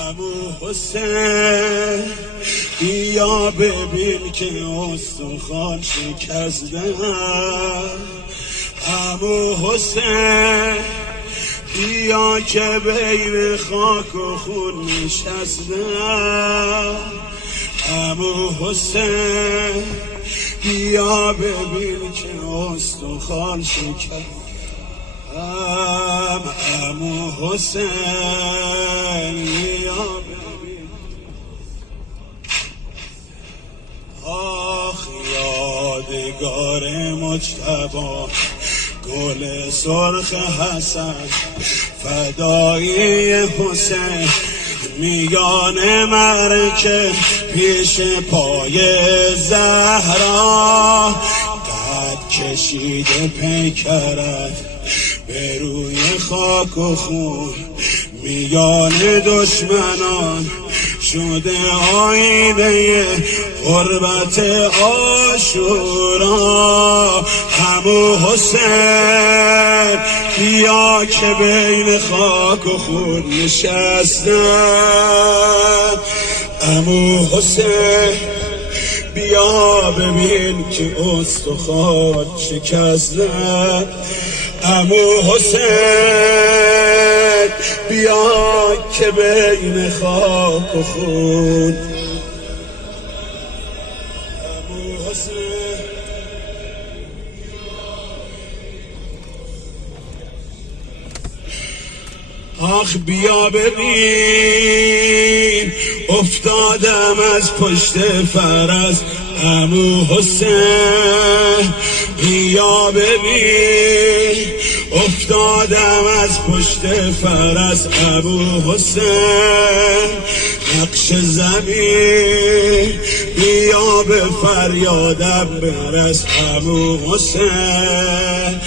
عمو حسین بیا ببین که استخوان شکستم. عمو حسین بیا که بین خاک و خون نشستم. عمو حسین بیا ببین که استخوان شکستم. عمو حسین بیا ببین. آخ یادگار مجتبی گل سرخ حسن فدایی حسین میان مرکه پیش پای زهرا قد کشیده پیکرت به روی خاک و خون میان دشمنان شده آینه غربت عاشورا. عمو حسین بیا که بین خاک و خون نشستم. عمو حسین بیا ببین که استخوان شکستم. عمو حسین بیا که بین خاک و خون. عمو حسین آخ بیا ببین افتادم از پشت فرس. عمو حسین بیا ببین افتادم از پشت فرس. عمو حسین نقش زمین بیا به فریادم برس. عمو حسین